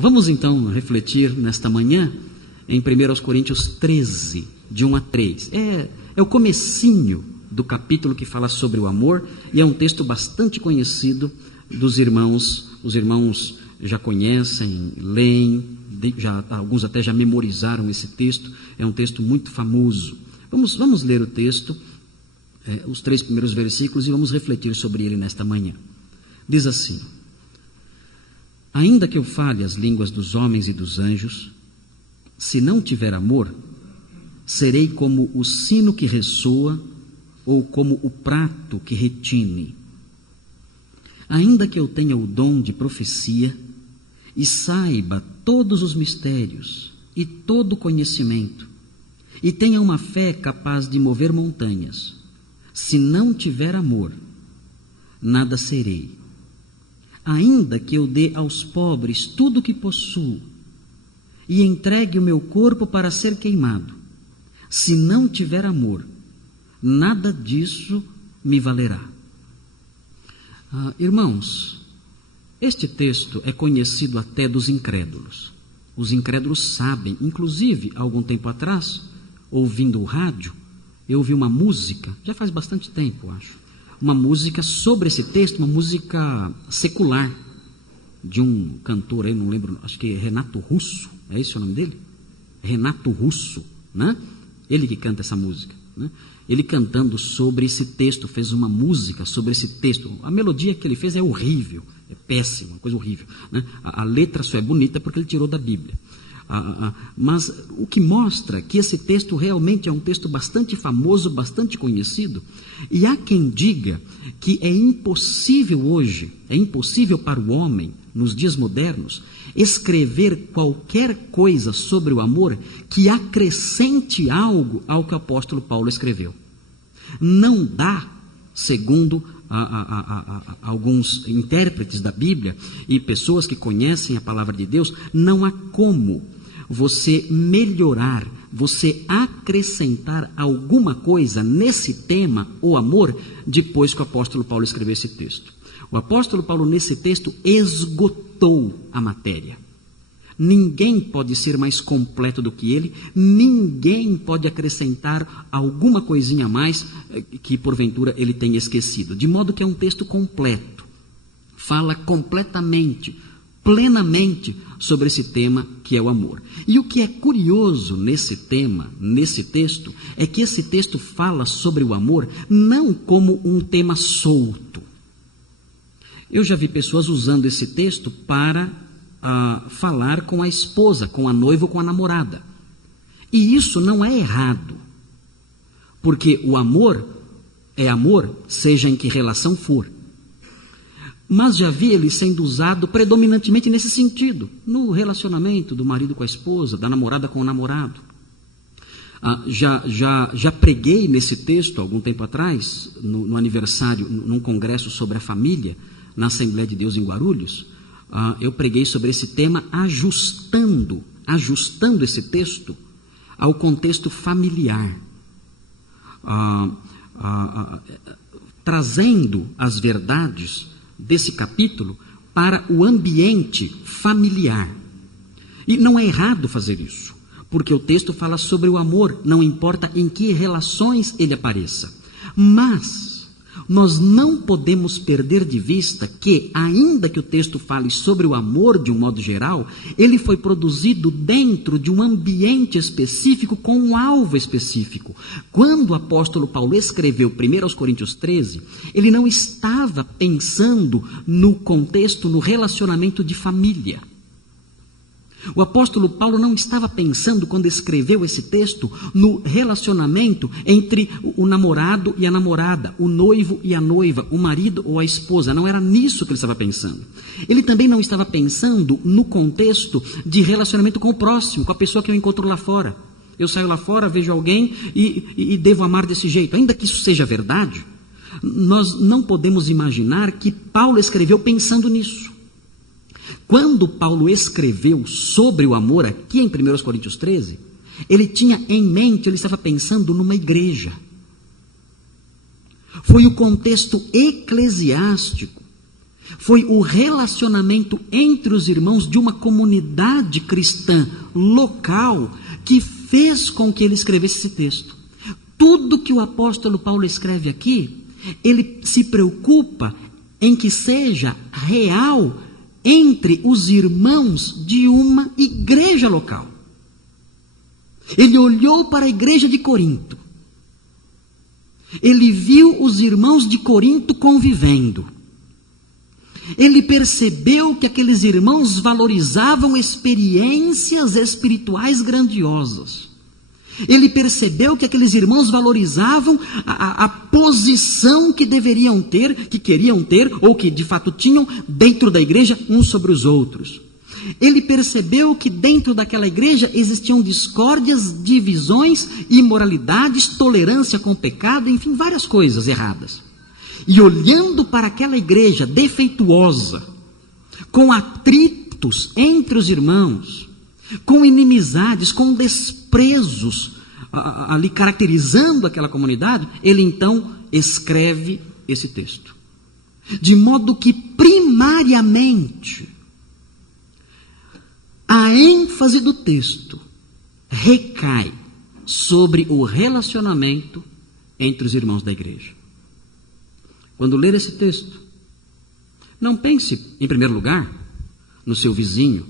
Vamos então refletir nesta manhã em 1 Coríntios 13, de 1 a 3. É o comecinho do capítulo que fala sobre o amor e é um texto bastante conhecido dos irmãos. Os irmãos já conhecem, leem, alguns até já memorizaram esse texto. É um texto muito famoso. Vamos ler o texto, os 3 primeiros versículos, e vamos refletir sobre ele nesta manhã. Diz assim: ainda que eu fale as línguas dos homens e dos anjos, se não tiver amor, serei como o sino que ressoa ou como o prato que retine. Ainda que eu tenha o dom de profecia e saiba todos os mistérios e todo conhecimento, e tenha uma fé capaz de mover montanhas, se não tiver amor, nada serei. Ainda que eu dê aos pobres tudo o que possuo e entregue o meu corpo para ser queimado, se não tiver amor, nada disso me valerá. Irmãos, este texto é conhecido até dos incrédulos. Os incrédulos sabem, inclusive, há algum tempo atrás, ouvindo o rádio, eu ouvi uma música, já faz bastante tempo, acho, uma música sobre esse texto, uma música secular, de um cantor aí, não lembro, acho que é Renato Russo, é esse o nome dele? Renato Russo, né? Ele que canta essa música, né? Ele cantando sobre esse texto, fez uma música sobre esse texto. A melodia que ele fez é horrível, é péssima, coisa horrível, né? A letra só é bonita porque ele tirou da Bíblia. Mas o que mostra que esse texto realmente é um texto bastante famoso, bastante conhecido, e há quem diga que é impossível hoje, é impossível para o homem, nos dias modernos, escrever qualquer coisa sobre o amor que acrescente algo ao que o apóstolo Paulo escreveu. Não dá, segundo alguns intérpretes da Bíblia e pessoas que conhecem a palavra de Deus, não há como você melhorar, você acrescentar alguma coisa nesse tema, o amor, depois que o apóstolo Paulo escreveu esse texto. O apóstolo Paulo, nesse texto, esgotou a matéria. Ninguém pode ser mais completo do que ele, ninguém pode acrescentar alguma coisinha a mais que porventura ele tenha esquecido. De modo que é um texto completo, fala completamente, plenamente sobre esse tema que é o amor. E o que é curioso nesse tema, nesse texto, é que esse texto fala sobre o amor não como um tema solto. Eu já vi pessoas usando esse texto para falar com a esposa, com a noiva ou com a namorada. E isso não é errado, porque o amor é amor, seja em que relação for. Mas já vi ele sendo usado predominantemente nesse sentido, no relacionamento do marido com a esposa, da namorada com o namorado. Já preguei nesse texto, algum tempo atrás, no aniversário, num congresso sobre a família, na Assembleia de Deus em Guarulhos. Eu preguei sobre esse tema, ajustando esse texto ao contexto familiar, trazendo as verdades desse capítulo para o ambiente familiar. E não é errado fazer isso, porque o texto fala sobre o amor, não importa em que relações ele apareça. Mas nós não podemos perder de vista que, ainda que o texto fale sobre o amor de um modo geral, ele foi produzido dentro de um ambiente específico, com um alvo específico. Quando o apóstolo Paulo escreveu 1 Coríntios 13, ele não estava pensando no contexto, no relacionamento de família. O apóstolo Paulo não estava pensando, quando escreveu esse texto, no relacionamento entre o namorado e a namorada, o noivo e a noiva, o marido ou a esposa. Não era nisso que ele estava pensando. Ele também não estava pensando no contexto de relacionamento com o próximo, com a pessoa que eu encontro lá fora. Eu saio lá fora, vejo alguém e devo amar desse jeito. Ainda que isso seja verdade, nós não podemos imaginar que Paulo escreveu pensando nisso. Quando Paulo escreveu sobre o amor aqui em 1 Coríntios 13, ele tinha em mente, ele estava pensando numa igreja. Foi o contexto eclesiástico Foi o relacionamento entre os irmãos de uma comunidade cristã local que fez com que ele escrevesse esse texto. Tudo que o apóstolo Paulo escreve aqui, ele se preocupa em que seja real entre os irmãos de uma igreja local. Ele olhou para a igreja de Corinto. Ele viu os irmãos de Corinto convivendo. Ele percebeu que aqueles irmãos valorizavam experiências espirituais grandiosas. Ele percebeu que aqueles irmãos valorizavam a posição que deveriam ter, que queriam ter, ou que de fato tinham dentro da igreja uns sobre os outros. Ele percebeu que dentro daquela igreja existiam discórdias, divisões, imoralidades, tolerância com o pecado, enfim, várias coisas erradas. E olhando para aquela igreja defeituosa, com atritos entre os irmãos, com inimizades, com desprezos, ali caracterizando aquela comunidade, ele então escreve esse texto. De modo que primariamente a ênfase do texto recai sobre o relacionamento entre os irmãos da igreja. Quando ler esse texto, não pense, em primeiro lugar, no seu vizinho,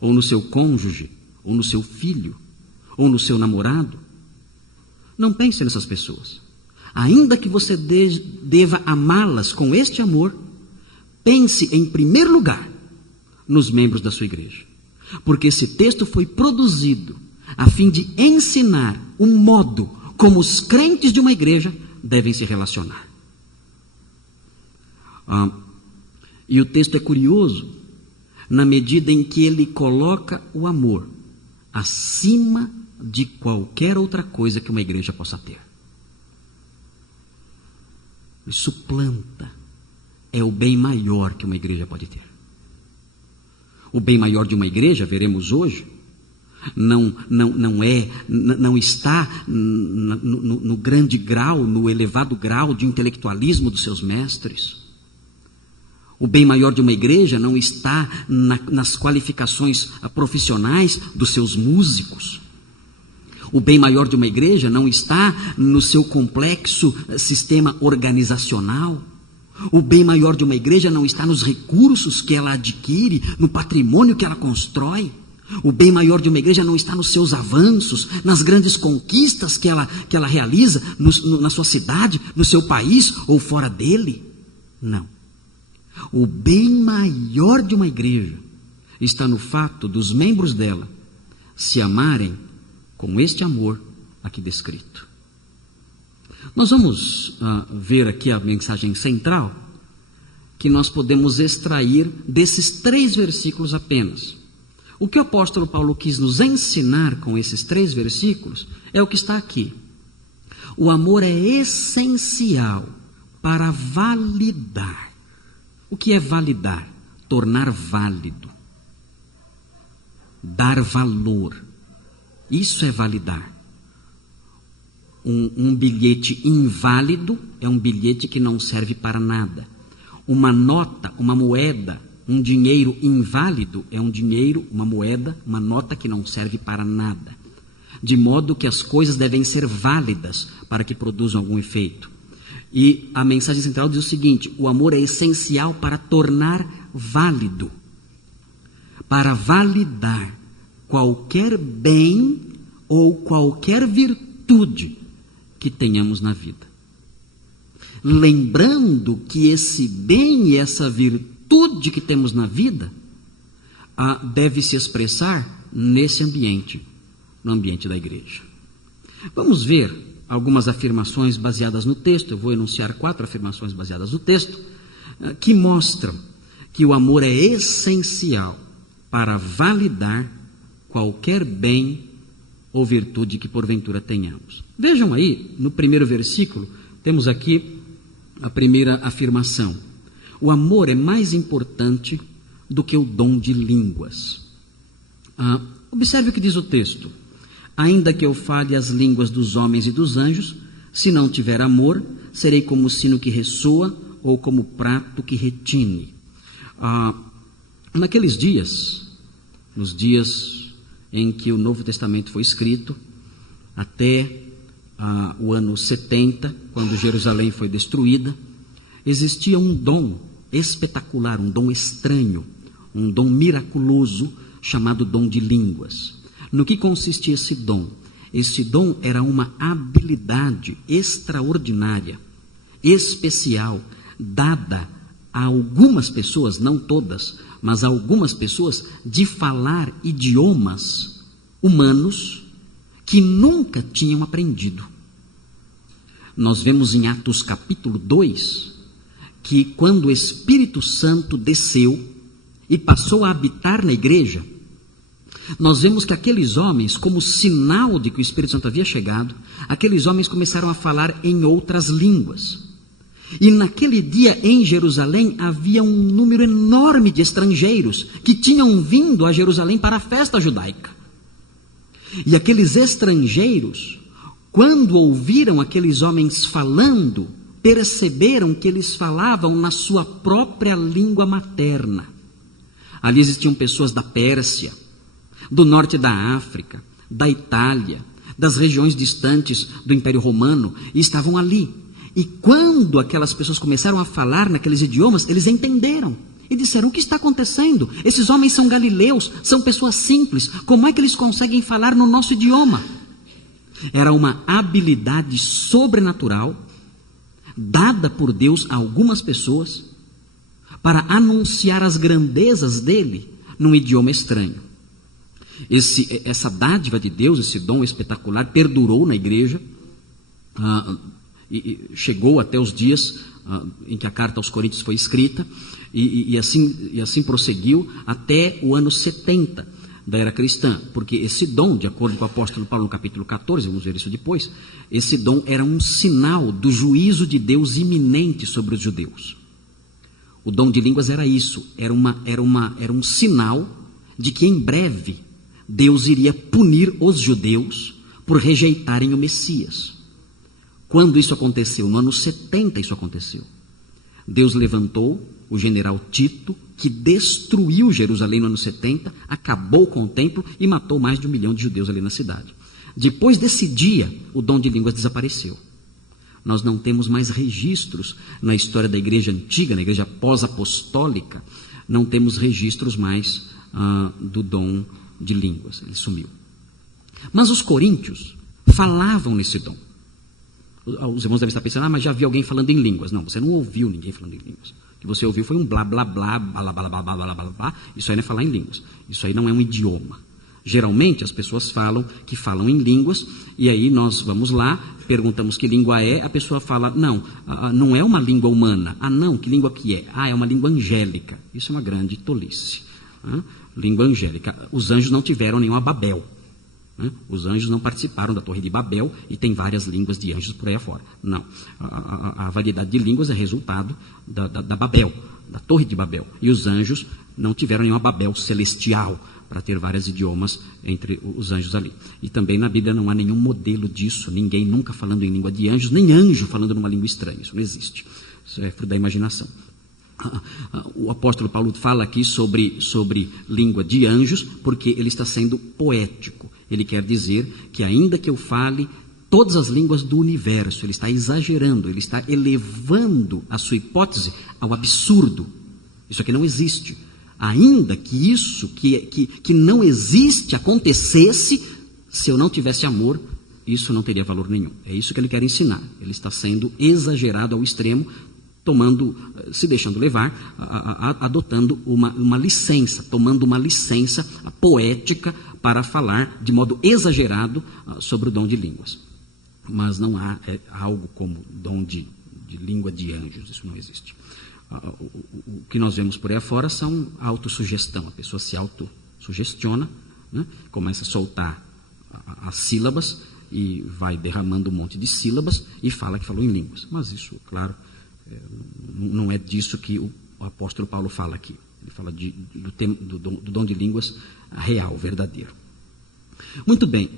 ou no seu cônjuge, ou no seu filho, ou no seu namorado. Não pense nessas pessoas. Ainda que você deva amá-las com este amor, pense em primeiro lugar nos membros da sua igreja. Porque esse texto foi produzido a fim de ensinar um modo como os crentes de uma igreja devem se relacionar. E o texto é curioso na medida em que ele coloca o amor acima de qualquer outra coisa que uma igreja possa ter. Ele suplanta, é o bem maior que uma igreja pode ter. O bem maior de uma igreja, veremos hoje, não está no grande grau, no elevado grau de intelectualismo dos seus mestres. O bem maior de uma igreja não está nas qualificações profissionais dos seus músicos. O bem maior de uma igreja não está no seu complexo sistema organizacional. O bem maior de uma igreja não está nos recursos que ela adquire, no patrimônio que ela constrói. O bem maior de uma igreja não está nos seus avanços, nas grandes conquistas que ela realiza na sua cidade, no seu país ou fora dele. Não. O bem maior de uma igreja está no fato dos membros dela se amarem com este amor aqui descrito. Nós vamos ver aqui a mensagem central que nós podemos extrair desses 3 versículos apenas. O que o apóstolo Paulo quis nos ensinar com esses 3 versículos é o que está aqui. O amor é essencial para validar. O que é validar? Tornar válido. Dar valor. Isso é validar. Um bilhete inválido é um bilhete que não serve para nada. Uma nota, uma moeda, um dinheiro inválido é um dinheiro, uma moeda, uma nota que não serve para nada. De modo que as coisas devem ser válidas para que produzam algum efeito. E a mensagem central diz o seguinte: o amor é essencial para tornar válido, para validar qualquer bem ou qualquer virtude que tenhamos na vida. Lembrando que esse bem e essa virtude que temos na vida deve se expressar nesse ambiente, no ambiente da igreja. Vamos ver algumas afirmações baseadas no texto. Eu vou enunciar 4 afirmações baseadas no texto, que mostram que o amor é essencial para validar qualquer bem ou virtude que porventura tenhamos. Vejam aí, no primeiro versículo, temos aqui a primeira afirmação. O amor é mais importante do que o dom de línguas. Observe o que diz o texto. Ainda que eu fale as línguas dos homens e dos anjos, se não tiver amor, serei como o sino que ressoa ou como o prato que retine. Naqueles dias, nos dias em que o Novo Testamento foi escrito, até o ano 70, quando Jerusalém foi destruída, existia um dom espetacular, um dom estranho, um dom miraculoso, chamado dom de línguas. No que consistia esse dom? Esse dom era uma habilidade extraordinária, especial, dada a algumas pessoas, não todas, mas a algumas pessoas, de falar idiomas humanos que nunca tinham aprendido. Nós vemos em Atos capítulo 2, que quando o Espírito Santo desceu e passou a habitar na igreja, nós vemos que aqueles homens, como sinal de que o Espírito Santo havia chegado, aqueles homens começaram a falar em outras línguas. E naquele dia em Jerusalém havia um número enorme de estrangeiros que tinham vindo a Jerusalém para a festa judaica. E aqueles estrangeiros, quando ouviram aqueles homens falando, perceberam que eles falavam na sua própria língua materna. Ali existiam pessoas da Pérsia, do norte da África, da Itália, das regiões distantes do Império Romano, e estavam ali. E quando aquelas pessoas começaram a falar naqueles idiomas, eles entenderam. E disseram: o que está acontecendo? Esses homens são galileus, são pessoas simples. Como é que eles conseguem falar no nosso idioma? Era uma habilidade sobrenatural, dada por Deus a algumas pessoas, para anunciar as grandezas dele num idioma estranho. Essa dádiva de Deus, esse dom espetacular, perdurou na igreja, e chegou até os dias em que a carta aos Coríntios foi escrita, e assim prosseguiu até o ano 70 da era cristã, porque esse dom, de acordo com o apóstolo Paulo no capítulo 14, vamos ver isso depois, esse dom era um sinal do juízo de Deus iminente sobre os judeus. O dom de línguas era isso, era um sinal de que em breve Deus iria punir os judeus por rejeitarem o Messias. Quando isso aconteceu? No ano 70 isso aconteceu. Deus levantou o general Tito, que destruiu Jerusalém no ano 70, acabou com o templo e matou mais de 1 milhão de judeus ali na cidade. Depois desse dia, o dom de línguas desapareceu. Nós não temos mais registros na história da igreja antiga, na igreja pós-apostólica, não temos registros mais do dom de línguas, ele sumiu. Mas os coríntios falavam nesse dom. Os irmãos devem estar pensando: mas já vi alguém falando em línguas. Não, você não ouviu ninguém falando em línguas. O que você ouviu foi um blá blá blá, blá blá blá blá blá blá blá. Isso aí não é falar em línguas. Isso aí não é um idioma. Geralmente as pessoas falam que falam em línguas, e aí nós vamos lá, perguntamos que língua é, a pessoa fala: não é uma língua humana. Não, que língua que é? É uma língua angélica. Isso é uma grande tolice. Língua angélica. Os anjos não tiveram nenhuma Babel. Os anjos não participaram da Torre de Babel e tem várias línguas de anjos por aí afora. Não. A variedade de línguas é resultado da Babel, da Torre de Babel. E os anjos não tiveram nenhuma Babel celestial para ter vários idiomas entre os anjos ali. E também na Bíblia não há nenhum modelo disso. Ninguém nunca falando em língua de anjos, nem anjo falando numa língua estranha. Isso não existe. Isso é fruto da imaginação. O apóstolo Paulo fala aqui sobre língua de anjos, porque ele está sendo poético. Ele quer dizer que ainda que eu fale todas as línguas do universo, ele está exagerando, ele está elevando a sua hipótese ao absurdo. Isso aqui não existe. Ainda que isso que não existe acontecesse, se eu não tivesse amor, isso não teria valor nenhum. É isso que ele quer ensinar. Ele está sendo exagerado ao extremo, se deixando levar, adotando uma licença, tomando uma licença poética para falar de modo exagerado sobre o dom de línguas. Mas não há algo como dom de língua de anjos, isso não existe. O que nós vemos por aí afora são autossugestão, a pessoa se autossugestiona, começa a soltar as sílabas e vai derramando um monte de sílabas e fala que falou em línguas. Mas isso, claro, não é disso que o apóstolo Paulo fala aqui. Ele fala do dom de línguas real, verdadeiro. Muito bem,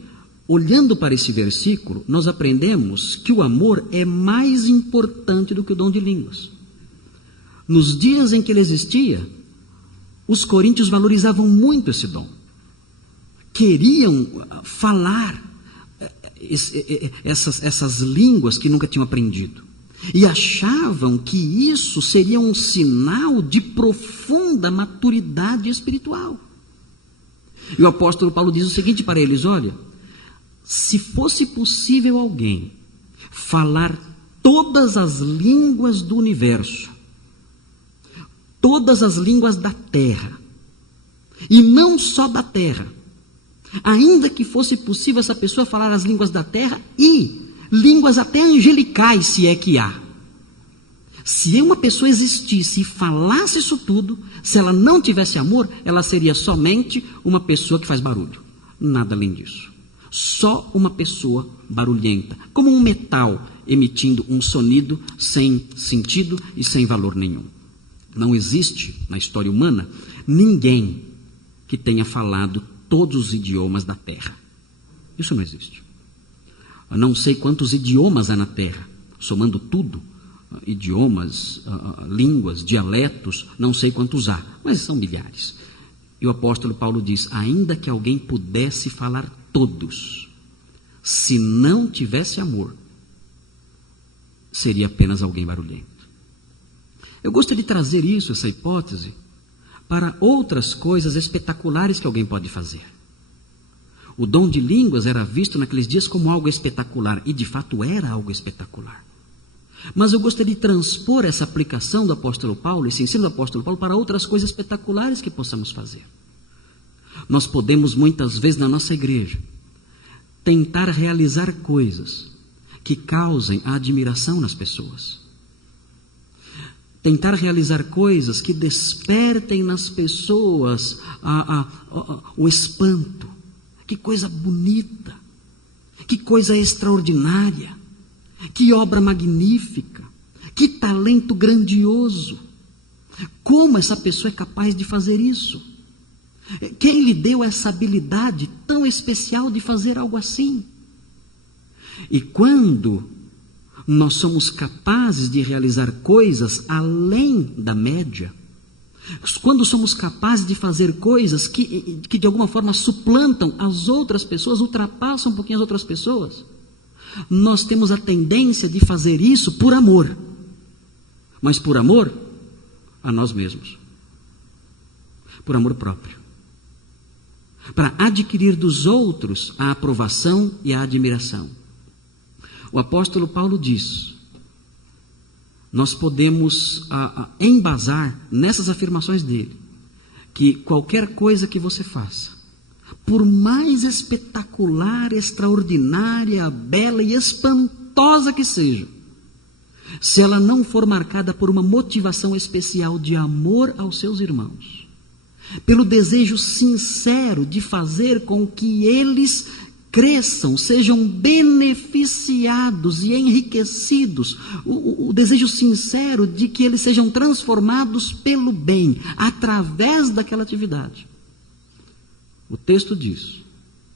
olhando para esse versículo, nós aprendemos que o amor é mais importante do que o dom de línguas. Nos dias em que ele existia, Os coríntios valorizavam muito esse dom. Queriam falar essas línguas que nunca tinham aprendido. E achavam que isso seria um sinal de profunda maturidade espiritual. E o apóstolo Paulo diz o seguinte para eles: olha, se fosse possível alguém falar todas as línguas do universo, todas as línguas da terra, e não só da terra, ainda que fosse possível essa pessoa falar as línguas da terra e línguas até angelicais, se é que há. Se uma pessoa existisse e falasse isso tudo, se ela não tivesse amor, ela seria somente uma pessoa que faz barulho. Nada além disso. Só uma pessoa barulhenta, como um metal emitindo um sonido sem sentido e sem valor nenhum. Não existe na história humana ninguém que tenha falado todos os idiomas da terra. Isso não existe. Eu não sei quantos idiomas há na terra, somando tudo, idiomas, línguas, dialetos, não sei quantos há, mas são milhares. E o apóstolo Paulo diz: ainda que alguém pudesse falar todos, se não tivesse amor, seria apenas alguém barulhento. Eu gostaria de trazer isso, essa hipótese, para outras coisas espetaculares que alguém pode fazer. O dom de línguas era visto naqueles dias como algo espetacular, e de fato era algo espetacular. Mas eu gostaria de transpor essa aplicação do apóstolo Paulo, esse ensino do apóstolo Paulo, para outras coisas espetaculares que possamos fazer. Nós podemos muitas vezes na nossa igreja tentar realizar coisas que causem a admiração nas pessoas. Tentar realizar coisas que despertem nas pessoas o espanto. Que coisa bonita, que coisa extraordinária, que obra magnífica, que talento grandioso. Como essa pessoa é capaz de fazer isso? Quem lhe deu essa habilidade tão especial de fazer algo assim? E quando nós somos capazes de realizar coisas além da média, quando somos capazes de fazer coisas que de alguma forma suplantam as outras pessoas, ultrapassam um pouquinho as outras pessoas, nós temos a tendência de fazer isso por amor, mas por amor a nós mesmos, por amor próprio, para adquirir dos outros a aprovação e a admiração. O apóstolo Paulo diz: nós podemos embasar nessas afirmações dele, que qualquer coisa que você faça, por mais espetacular, extraordinária, bela e espantosa que seja, se ela não for marcada por uma motivação especial de amor aos seus irmãos, pelo desejo sincero de fazer com que eles cresçam, sejam beneficiados e enriquecidos, o desejo sincero de que eles sejam transformados pelo bem, através daquela atividade. O texto diz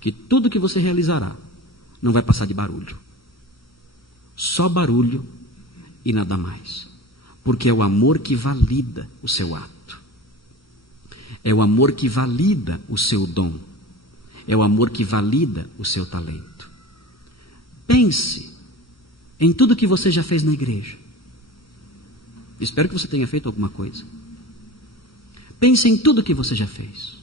que tudo que você realizará não vai passar de barulho. Só barulho e nada mais. Porque é o amor que valida o seu ato. É o amor que valida o seu dom. É o amor que valida o seu talento. Pense em tudo que você já fez na igreja. Espero que você tenha feito alguma coisa. Pense em tudo que você já fez.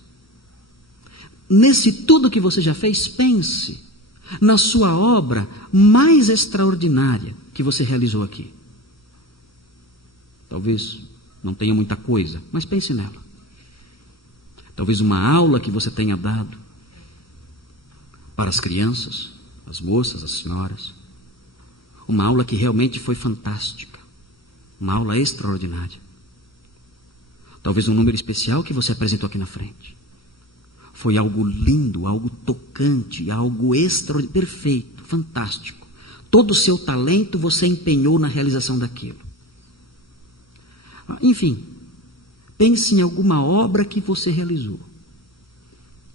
Nesse tudo que você já fez, pense na sua obra mais extraordinária que você realizou aqui. Talvez não tenha muita coisa, mas pense nela. Talvez uma aula que você tenha dado para as crianças, as moças, as senhoras. Uma aula que realmente foi fantástica. Uma aula extraordinária. Talvez um número especial que você apresentou aqui na frente. Foi algo lindo, algo tocante, algo extraordinário, perfeito, fantástico. Todo o seu talento você empenhou na realização daquilo. Enfim, pense em alguma obra que você realizou.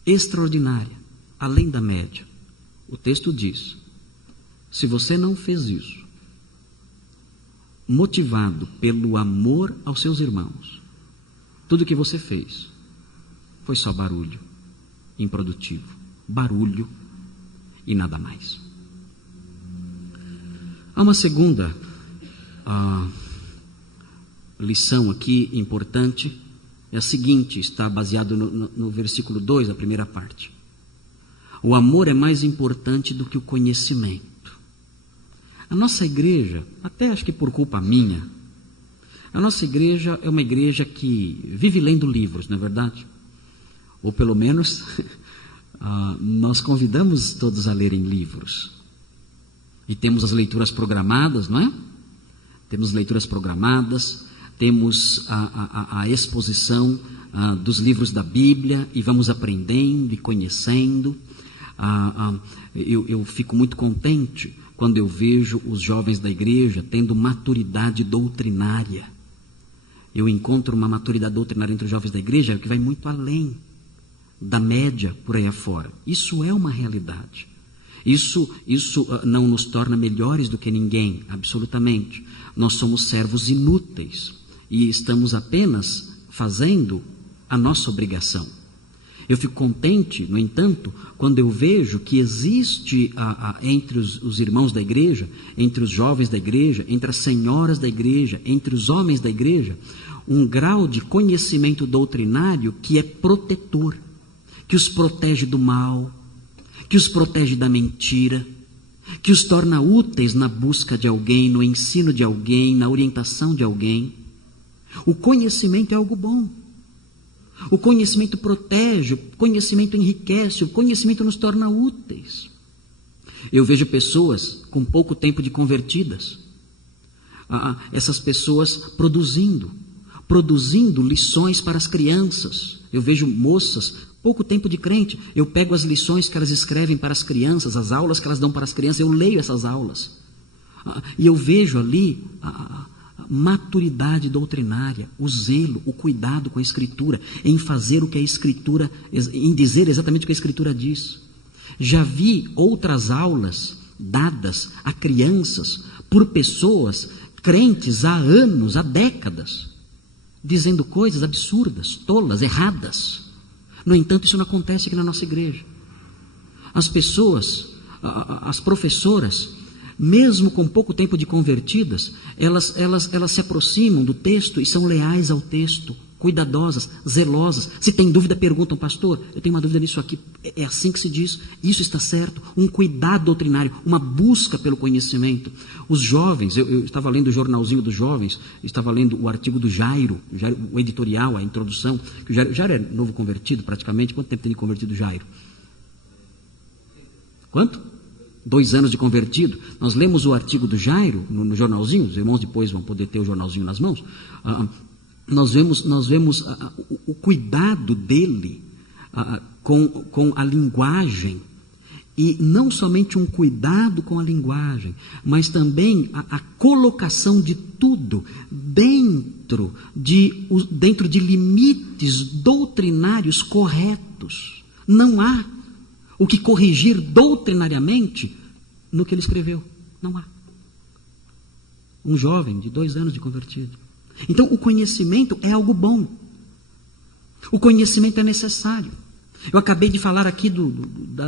Extraordinária. Além da média. O texto diz: se você não fez isso, motivado pelo amor aos seus irmãos, tudo que você fez foi só barulho, improdutivo. Barulho e nada mais. Há uma segunda lição aqui importante, é a seguinte, está baseado no versículo 2, a primeira parte. O amor é mais importante do que o conhecimento. A nossa igreja, até acho que por culpa minha, a nossa igreja é uma igreja que vive lendo livros, não é verdade? Ou pelo menos nós convidamos todos a lerem livros. E temos as leituras programadas, não é? Temos leituras programadas, temos a exposição dos livros da Bíblia e vamos aprendendo e conhecendo. Eu fico muito contente quando eu vejo os jovens da igreja tendo maturidade doutrinária. Eu encontro uma maturidade doutrinária entre os jovens da igreja que vai muito além da média por aí afora. Isso é uma realidade. Isso não nos torna melhores do que ninguém, absolutamente. Nós somos servos inúteis e estamos apenas fazendo a nossa obrigação. Eu fico contente, no entanto, quando eu vejo que existe entre os irmãos da igreja, entre os jovens da igreja, entre as senhoras da igreja, entre os homens da igreja, um grau de conhecimento doutrinário que é protetor, que os protege do mal, que os protege da mentira, que os torna úteis na busca de alguém, no ensino de alguém, na orientação de alguém. O conhecimento é algo bom. O conhecimento protege, o conhecimento enriquece, o conhecimento nos torna úteis. Eu vejo pessoas com pouco tempo de convertidas, essas pessoas produzindo lições para as crianças. Eu vejo moças, pouco tempo de crente, eu pego as lições que elas escrevem para as crianças, as aulas que elas dão para as crianças, eu leio essas aulas. E eu vejo ali a maturidade doutrinária, o zelo, o cuidado com a Escritura, em fazer o que a Escritura, em dizer exatamente o que a Escritura diz. Já vi outras aulas dadas a crianças por pessoas crentes há anos, há décadas, dizendo coisas absurdas, tolas, erradas. No entanto, isso não acontece aqui na nossa igreja. As pessoas, as professoras, mesmo com pouco tempo de convertidas, elas se aproximam do texto e são leais ao texto, cuidadosas, zelosas. Se tem dúvida, perguntam: pastor, eu tenho uma dúvida nisso aqui, é assim que se diz, isso está certo? Um cuidado doutrinário, uma busca pelo conhecimento. Os jovens, eu estava lendo o jornalzinho dos jovens, estava lendo o artigo do Jairo, o editorial, a introdução, que o Jairo é novo convertido praticamente. Quanto tempo tem de convertido o Jairo? Quanto? 2 anos de convertido. Nós lemos o artigo do Jairo no jornalzinho, os irmãos depois vão poder ter o jornalzinho nas mãos. Nós vemos o cuidado dele com a linguagem, e não somente um cuidado com a linguagem, mas também a colocação de tudo dentro de limites doutrinários corretos. Não há o que corrigir doutrinariamente no que ele escreveu. Não há. Um jovem de 2 anos de convertido. Então, o conhecimento é algo bom. O conhecimento é necessário. Eu acabei de falar aqui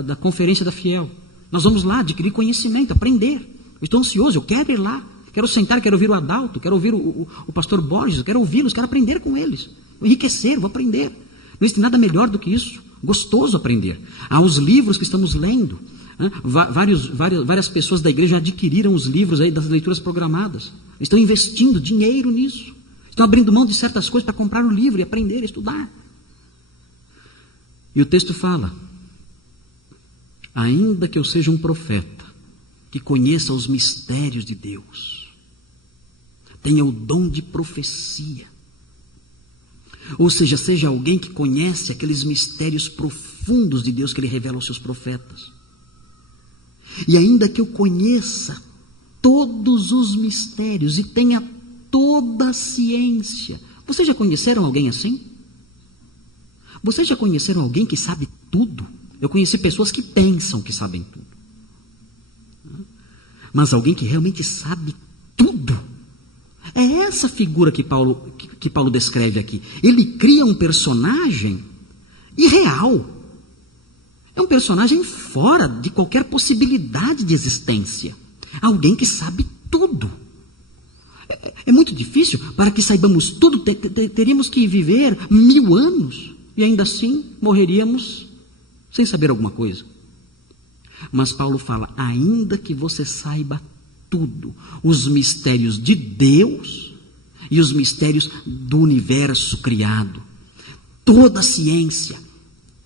da conferência da Fiel. Nós vamos lá adquirir conhecimento, aprender. Eu estou ansioso, eu quero ir lá. Quero sentar, quero ouvir o Adalto, quero ouvir o pastor Borges, quero ouvi-los, quero aprender com eles. Vou enriquecer, vou aprender. Não existe nada melhor do que isso. Gostoso aprender. Há os livros que estamos lendo. Várias pessoas da igreja adquiriram os livros aí das leituras programadas. Estão investindo dinheiro nisso. Estão abrindo mão de certas coisas para comprar o livro e aprender, estudar. E o texto fala: ainda que eu seja um profeta, que conheça os mistérios de Deus, tenha o dom de profecia, ou seja, seja alguém que conhece aqueles mistérios profundos de Deus que Ele revela aos seus profetas. E ainda que eu conheça todos os mistérios e tenha toda a ciência. Vocês já conheceram alguém assim? Vocês já conheceram alguém que sabe tudo? Eu conheci pessoas que pensam que sabem tudo. Mas alguém que realmente sabe tudo. É essa figura que Paulo descreve aqui. Ele cria um personagem irreal. É um personagem fora de qualquer possibilidade de existência. Alguém que sabe tudo. É muito difícil. Para que saibamos tudo, teríamos que viver 1000 anos. E ainda assim, morreríamos sem saber alguma coisa. Mas Paulo fala, ainda que você saiba tudo, os mistérios de Deus e os mistérios do universo criado, toda a ciência,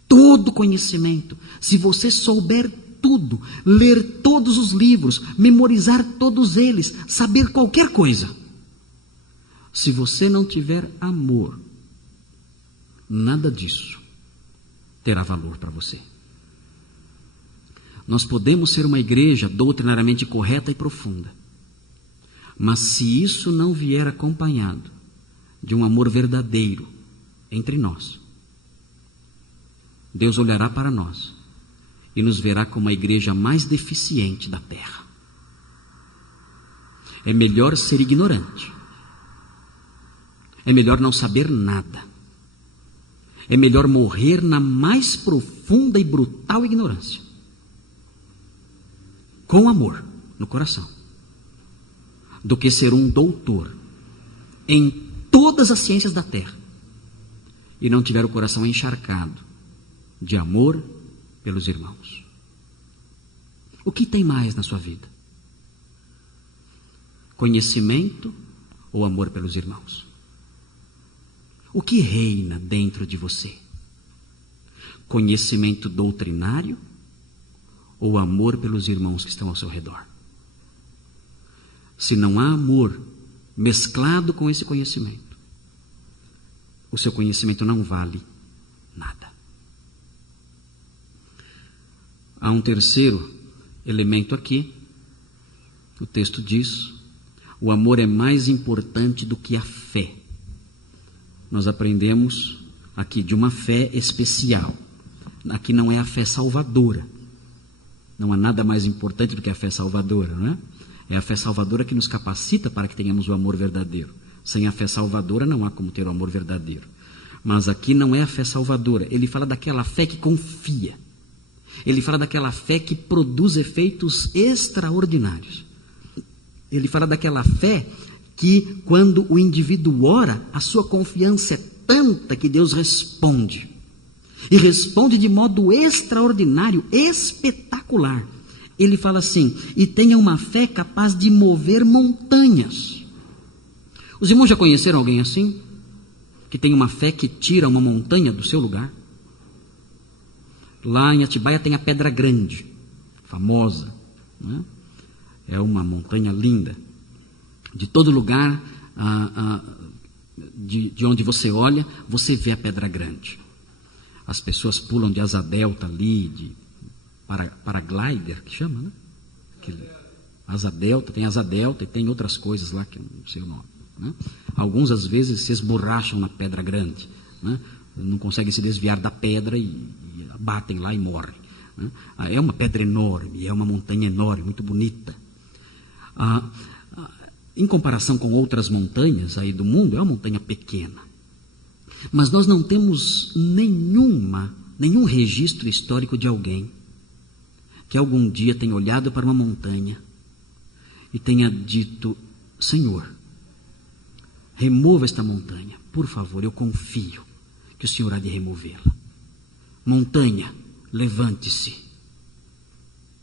todo conhecimento, se você souber tudo, ler todos os livros, memorizar todos eles, saber qualquer coisa, se você não tiver amor, nada disso terá valor para você. Nós podemos ser uma igreja doutrinariamente correta e profunda, mas se isso não vier acompanhado de um amor verdadeiro entre nós, Deus olhará para nós e nos verá como a igreja mais deficiente da terra. É melhor ser ignorante. É melhor não saber nada. É melhor morrer na mais profunda e brutal ignorância, com amor no coração, do que ser um doutor em todas as ciências da terra e não tiver o coração encharcado de amor pelos irmãos. O que tem mais na sua vida? Conhecimento ou amor pelos irmãos? O que reina dentro de você? Conhecimento doutrinário ou amor pelos irmãos que estão ao seu redor? Se não há amor mesclado com esse conhecimento, o seu conhecimento não vale nada. Há um terceiro elemento aqui. O texto diz: o amor é mais importante do que a fé. Nós aprendemos aqui de uma fé especial. Aqui não é a fé salvadora. Não há nada mais importante do que a fé salvadora, não é? É a fé salvadora que nos capacita para que tenhamos o amor verdadeiro. Sem a fé salvadora não há como ter o amor verdadeiro. Mas aqui não é a fé salvadora. Ele fala daquela fé que confia. Ele fala daquela fé que produz efeitos extraordinários. Ele fala daquela fé que, quando o indivíduo ora, a sua confiança é tanta que Deus responde. E responde de modo extraordinário, espetacular. Ele fala assim: e tenha uma fé capaz de mover montanhas. Os irmãos já conheceram alguém assim? Que tem uma fé que tira uma montanha do seu lugar? Lá em Atibaia tem a Pedra Grande, famosa, né? É uma montanha linda. De todo lugar, de onde você olha, você vê a Pedra Grande. As pessoas pulam de asa delta ali, de paraglider, que chama, né? Asa delta, tem asa delta e tem outras coisas lá que eu não sei o nome, né? Alguns às vezes se esborracham na Pedra Grande, né? Não conseguem se desviar da pedra e batem lá e morrem, né? É uma pedra enorme, é uma montanha enorme, muito bonita. Em comparação com outras montanhas aí do mundo, é uma montanha pequena. Mas nós não temos nenhum registro histórico de alguém que algum dia tenha olhado para uma montanha e tenha dito: Senhor, remova esta montanha, por favor, eu confio que o Senhor há de removê-la. Montanha, levante-se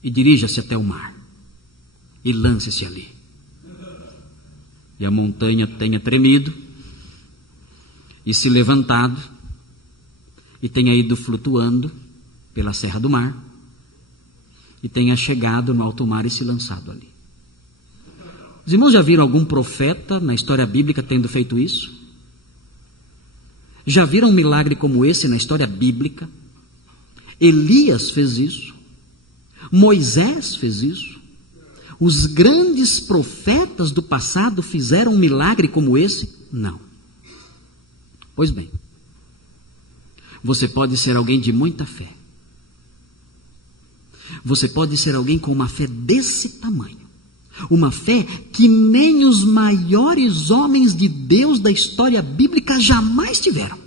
e dirija-se até o mar e lance-se ali. E a montanha tenha tremido e se levantado e tenha ido flutuando pela Serra do Mar e tenha chegado no alto mar e se lançado ali. Os irmãos já viram algum profeta na história bíblica tendo feito isso? Já viram um milagre como esse na história bíblica? Elias fez isso. Moisés fez isso. Os grandes profetas do passado fizeram um milagre como esse? Não. Pois bem, você pode ser alguém de muita fé. Você pode ser alguém com uma fé desse tamanho. Uma fé que nem os maiores homens de Deus da história bíblica jamais tiveram.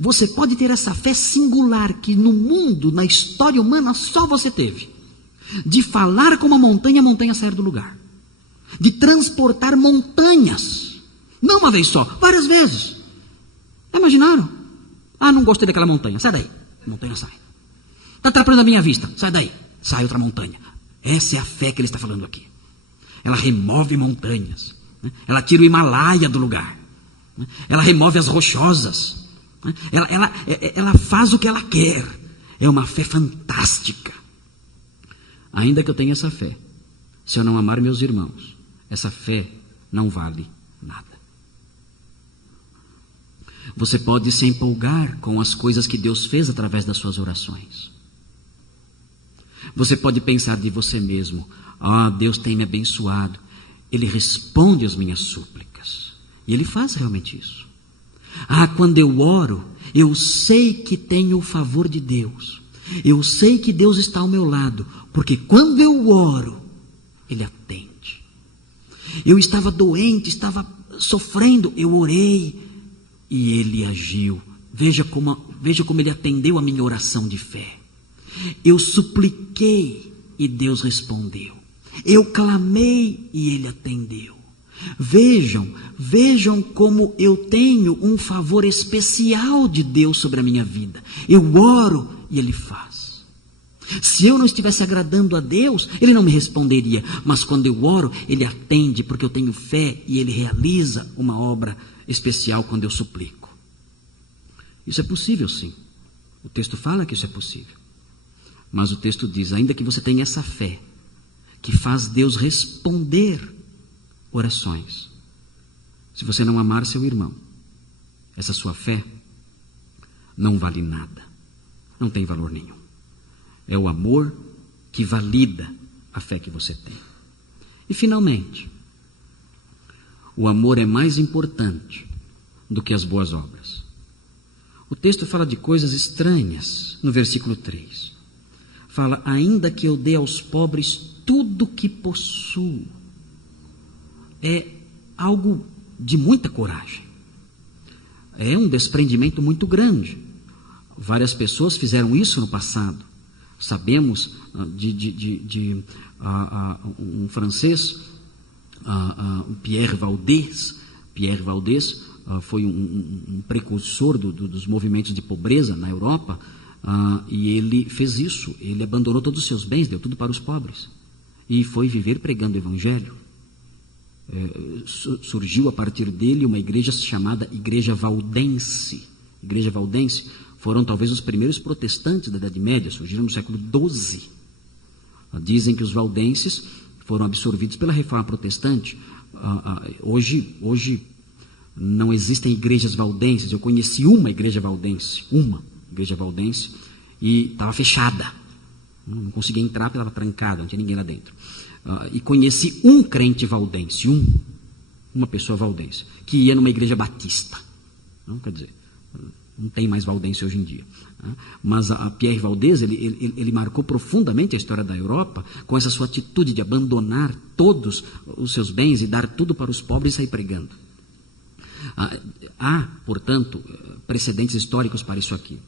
Você pode ter essa fé singular que no mundo, na história humana, só você teve. De falar com uma montanha, a montanha sair do lugar. De transportar montanhas. Não uma vez só, várias vezes. Imaginaram? Não gostei daquela montanha, sai daí. A montanha sai. Está atrapalhando a minha vista, sai daí. Sai outra montanha. Essa é a fé que ele está falando aqui. Ela remove montanhas. Ela tira o Himalaia do lugar. Ela remove as rochosas. Ela faz o que ela quer. É uma fé fantástica. Ainda que eu tenha essa fé, se eu não amar meus irmãos, essa fé não vale nada. Você pode se empolgar com as coisas que Deus fez através das suas orações. Você pode pensar de você mesmo: Deus tem me abençoado, Ele responde às minhas súplicas. E Ele faz realmente isso. Quando eu oro, eu sei que tenho o favor de Deus. Eu sei que Deus está ao meu lado, porque quando eu oro, Ele atende. Eu estava doente, estava sofrendo, eu orei e Ele agiu. Veja como Ele atendeu a minha oração de fé. Eu supliquei e Deus respondeu. Eu clamei e Ele atendeu. Vejam como eu tenho um favor especial de Deus sobre a minha vida. Eu oro e Ele faz. Se eu não estivesse agradando a Deus, Ele não me responderia. Mas quando eu oro, Ele atende, porque eu tenho fé e Ele realiza uma obra especial quando eu suplico. Isso é possível, sim. O texto fala que isso é possível. Mas o texto diz: ainda que você tenha essa fé, que faz Deus responder orações, se você não amar seu irmão, essa sua fé não vale nada, não tem valor nenhum. É o amor que valida a fé que você tem. E finalmente, o amor é mais importante do que as boas obras. O texto fala de coisas estranhas no versículo 3. Fala: ainda que eu dê aos pobres tudo que possuo. É algo de muita coragem. É um desprendimento muito grande. Várias pessoas fizeram isso no passado. Sabemos de um francês, Pierre Valdés. Pierre Valdés foi um precursor dos movimentos de pobreza na Europa, e ele fez isso. Ele abandonou todos os seus bens, deu tudo para os pobres e foi viver pregando o evangelho. Surgiu a partir dele uma igreja chamada Igreja Valdense. Igreja Valdense foram talvez os primeiros protestantes da Idade Média, surgiram no século XII. Dizem que os valdenses foram absorvidos pela reforma protestante. Hoje não existem igrejas valdenses. Eu conheci uma igreja valdense, e estava fechada. Não conseguia entrar porque estava trancada, não tinha ninguém lá dentro. E conheci um crente valdense, uma pessoa valdense, que ia numa igreja batista. Quer dizer, não tem mais valdense hoje em dia. Mas a Pierre Valdés, ele marcou profundamente a história da Europa com essa sua atitude de abandonar todos os seus bens e dar tudo para os pobres e sair pregando. Há, portanto, precedentes históricos para isso aqui.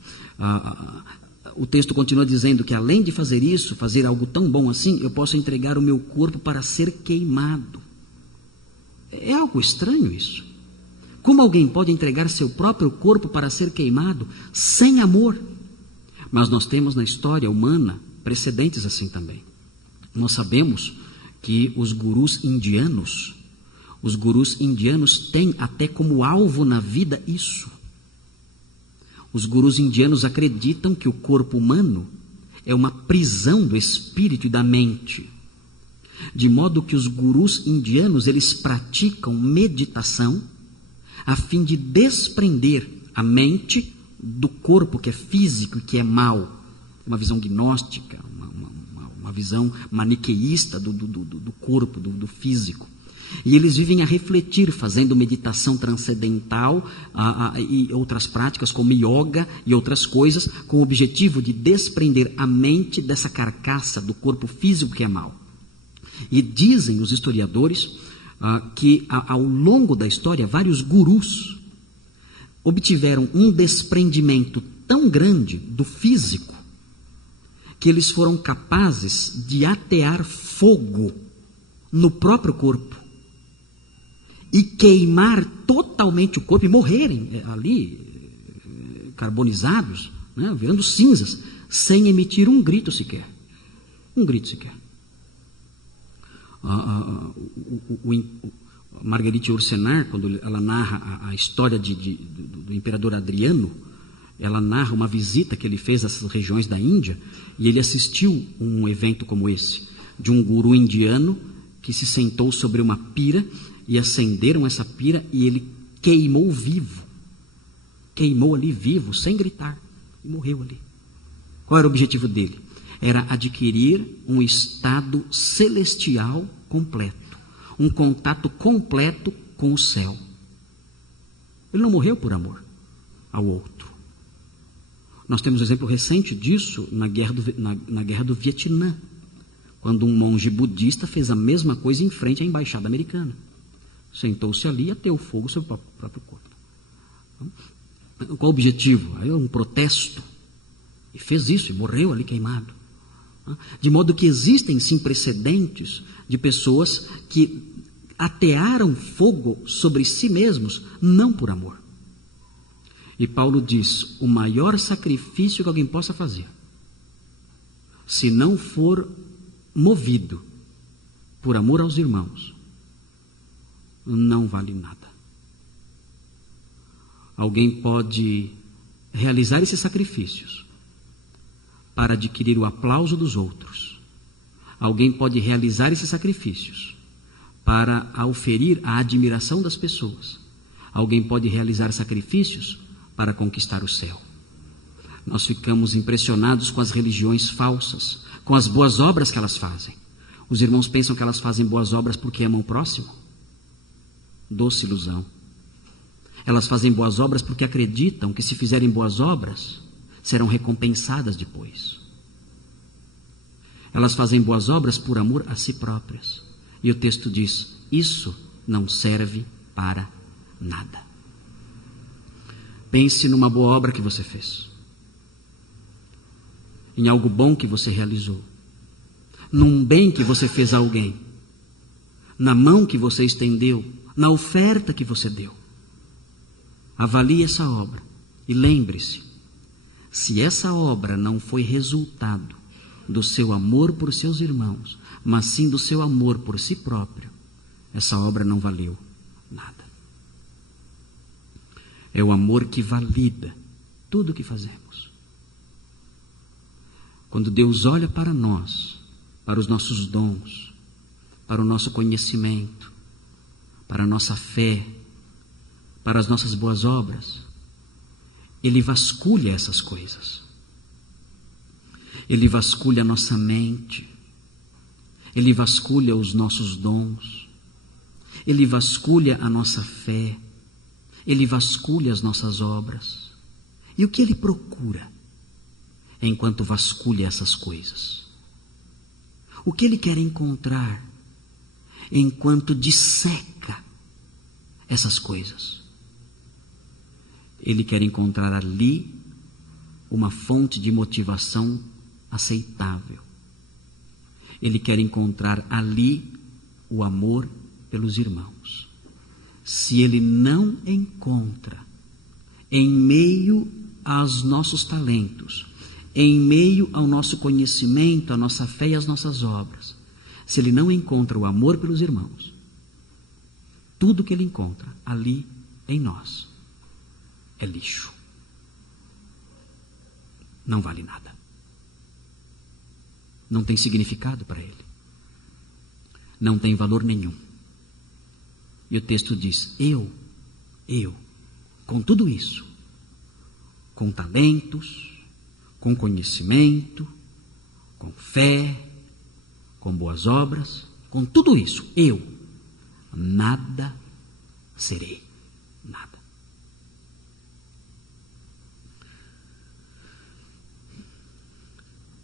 O texto continua dizendo que além de fazer isso, fazer algo tão bom assim, eu posso entregar o meu corpo para ser queimado. É algo estranho isso. Como alguém pode entregar seu próprio corpo para ser queimado sem amor? Mas nós temos na história humana precedentes assim também. Nós sabemos que os gurus indianos têm até como alvo na vida isso. Os gurus indianos acreditam que o corpo humano é uma prisão do espírito e da mente. De modo que os gurus indianos, eles praticam meditação a fim de desprender a mente do corpo que é físico e que é mau. Uma visão gnóstica, uma visão maniqueísta do corpo, do físico. E eles vivem a refletir, fazendo meditação transcendental e outras práticas como yoga e outras coisas, com o objetivo de desprender a mente dessa carcaça do corpo físico que é mau. E dizem os historiadores que ao longo da história vários gurus obtiveram um desprendimento tão grande do físico que eles foram capazes de atear fogo no próprio corpo e queimar totalmente o corpo e morrerem ali, carbonizados, né, virando cinzas, sem emitir um grito sequer. Um grito sequer. Marguerite Yourcenar, quando ela narra a história do imperador Adriano, ela narra uma visita que ele fez a essas regiões da Índia, e ele assistiu um evento como esse, de um guru indiano que se sentou sobre uma pira, e acenderam essa pira, e ele queimou vivo. Queimou ali vivo, sem gritar, e morreu ali. Qual era o objetivo dele? Era adquirir um estado celestial completo, um contato completo com o céu. Ele não morreu por amor ao outro. Nós temos um exemplo recente disso na guerra do Vietnã, quando um monge budista fez a mesma coisa em frente à embaixada americana. Sentou-se ali e ateou fogo sobre o próprio corpo. Qual o objetivo? Aí um protesto. E fez isso, e morreu ali queimado. De modo que existem sim precedentes de pessoas que atearam fogo sobre si mesmos, não por amor. E Paulo diz, o maior sacrifício que alguém possa fazer, se não for movido por amor aos irmãos, não vale nada. Alguém pode realizar esses sacrifícios para adquirir o aplauso dos outros. Alguém pode realizar esses sacrifícios para auferir a admiração das pessoas. Alguém pode realizar sacrifícios para conquistar o céu. Nós ficamos impressionados com as religiões falsas, com as boas obras que elas fazem. Os irmãos pensam que elas fazem boas obras porque amam o próximo? Doce ilusão. Elas fazem boas obras porque acreditam que se fizerem boas obras, serão recompensadas depois. Elas fazem boas obras por amor a si próprias. E o texto diz, isso não serve para nada. Pense numa boa obra que você fez, em algo bom que você realizou, num bem que você fez a alguém, na mão que você estendeu, na oferta que você deu. Avalie essa obra e lembre-se, se essa obra não foi resultado do seu amor por seus irmãos, mas sim do seu amor por si próprio, essa obra não valeu nada. É o amor que valida tudo o que fazemos. Quando Deus olha para nós, para os nossos dons, para o nosso conhecimento, para a nossa fé, para as nossas boas obras, Ele vasculha essas coisas. Ele vasculha a nossa mente, Ele vasculha os nossos dons, Ele vasculha a nossa fé, Ele vasculha as nossas obras. E o que Ele procura enquanto vasculha essas coisas? O que Ele quer encontrar enquanto disseca essas coisas? Ele quer encontrar ali uma fonte de motivação aceitável. Ele quer encontrar ali o amor pelos irmãos. Se ele não encontra, em meio aos nossos talentos, em meio ao nosso conhecimento, à nossa fé e às nossas obras, se ele não encontra o amor pelos irmãos, tudo que ele encontra ali em nós é lixo. Não vale nada. Não tem significado para ele. Não tem valor nenhum. E o texto diz, eu, com tudo isso, com talentos, com conhecimento, com fé, com boas obras, com tudo isso, eu, nada serei. Nada.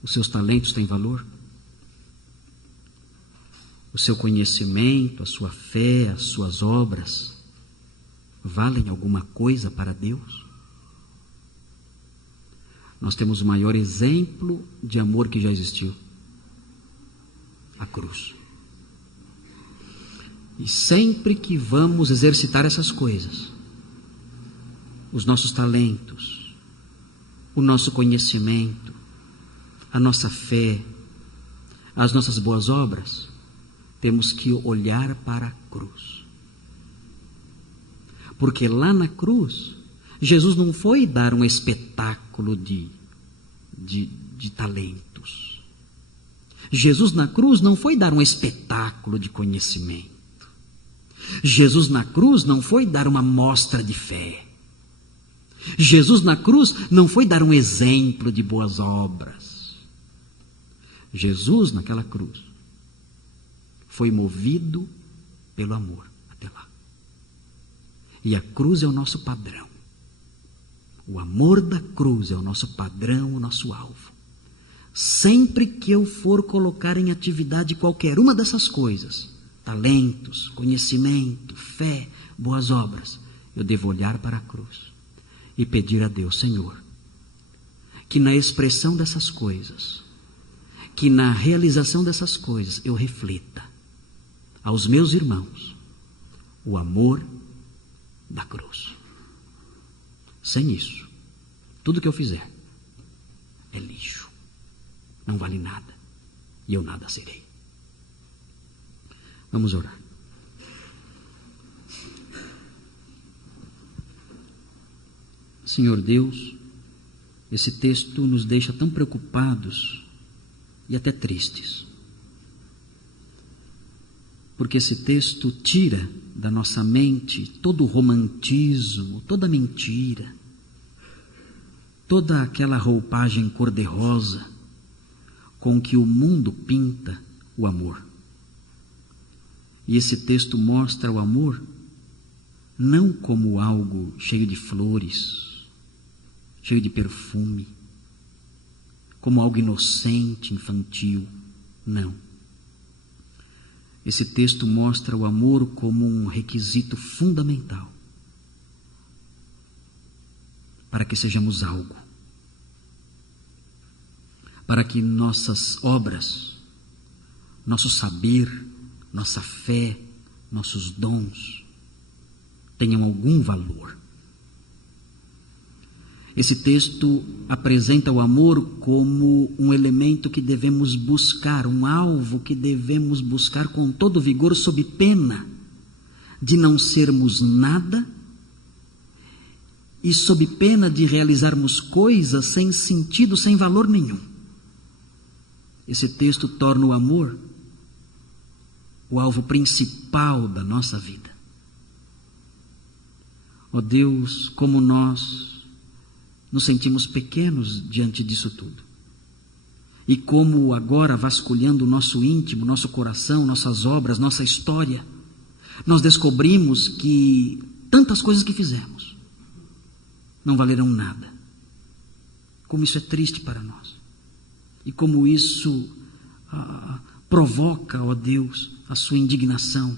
Os seus talentos têm valor? O seu conhecimento, a sua fé, as suas obras valem alguma coisa para Deus? Nós temos o maior exemplo de amor que já existiu: a cruz. E sempre que vamos exercitar essas coisas, os nossos talentos, o nosso conhecimento, a nossa fé, as nossas boas obras, temos que olhar para a cruz. Porque lá na cruz, Jesus não foi dar um espetáculo de talentos. Jesus na cruz não foi dar um espetáculo de conhecimento. Jesus na cruz não foi dar uma mostra de fé. Jesus na cruz não foi dar um exemplo de boas obras. Jesus naquela cruz foi movido pelo amor até lá. E a cruz é o nosso padrão. O amor da cruz é o nosso padrão, o nosso alvo. Sempre que eu for colocar em atividade qualquer uma dessas coisas, talentos, conhecimento, fé, boas obras, eu devo olhar para a cruz e pedir a Deus: Senhor, que na expressão dessas coisas, que na realização dessas coisas, eu reflita aos meus irmãos o amor da cruz. Sem isso, tudo que eu fizer é lixo, não vale nada, e eu nada serei. Vamos orar. Senhor Deus, esse texto nos deixa tão preocupados e até tristes, porque esse texto tira da nossa mente todo o romantismo, toda a mentira, toda aquela roupagem cor-de-rosa com que o mundo pinta o amor. E esse texto mostra o amor não como algo cheio de flores, cheio de perfume, como algo inocente, infantil. Não. Esse texto mostra o amor como um requisito fundamental para que sejamos algo, para que nossas obras, nosso saber, nossa fé, nossos dons tenham algum valor. Esse texto apresenta o amor como um elemento que devemos buscar, um alvo que devemos buscar com todo vigor, sob pena de não sermos nada e sob pena de realizarmos coisas sem sentido, sem valor nenhum. Esse texto torna o amor o alvo principal da nossa vida. Ó Deus, como nós nos sentimos pequenos diante disso tudo. E como agora, vasculhando o nosso íntimo, nosso coração, nossas obras, nossa história, nós descobrimos que tantas coisas que fizemos não valerão nada. Como isso é triste para nós. E como isso provoca, ó Deus, a sua indignação.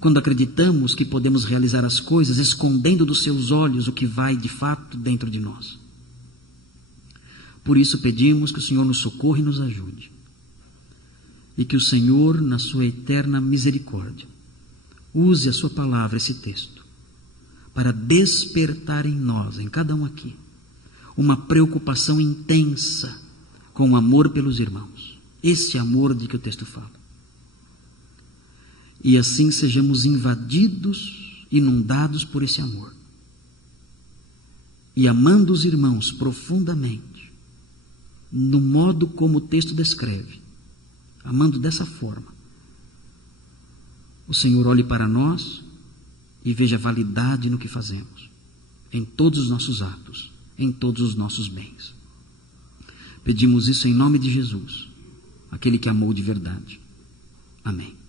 Quando acreditamos que podemos realizar as coisas escondendo dos seus olhos o que vai de fato dentro de nós. Por isso pedimos que o Senhor nos socorra e nos ajude. E que o Senhor, na sua eterna misericórdia, use a sua palavra, esse texto, para despertar em nós, em cada um aqui, uma preocupação intensa com o amor pelos irmãos. Esse amor de que o texto fala. E assim sejamos invadidos, inundados por esse amor. E amando os irmãos profundamente, no modo como o texto descreve, amando dessa forma, o Senhor olhe para nós e veja validade no que fazemos, em todos os nossos atos, em todos os nossos bens. Pedimos isso em nome de Jesus, aquele que amou de verdade. Amém.